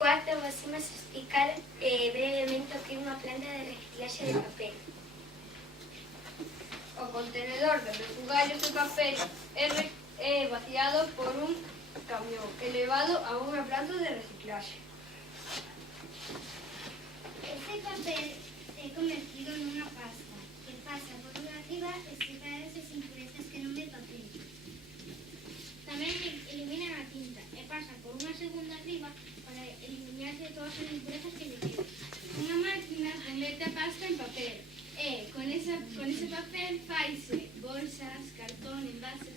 Cuarto, vos imos explicar brevemente o que é unha planta de reciclaxe de papel. O contenedor de refugallos de papel é vaciado por un camión e levado a unha planta de reciclaxe. Este papel é convertido nunha pasta que pasa por unha criba e separa esas impurezas que non é papel. Tamén eliminan a tinta e pasa por unha segunda criba para eliminarse todas as impurezas que lle quedan. Unha máquina converte a pasta en papel e con ese papel faise bolsas, cartón, envases,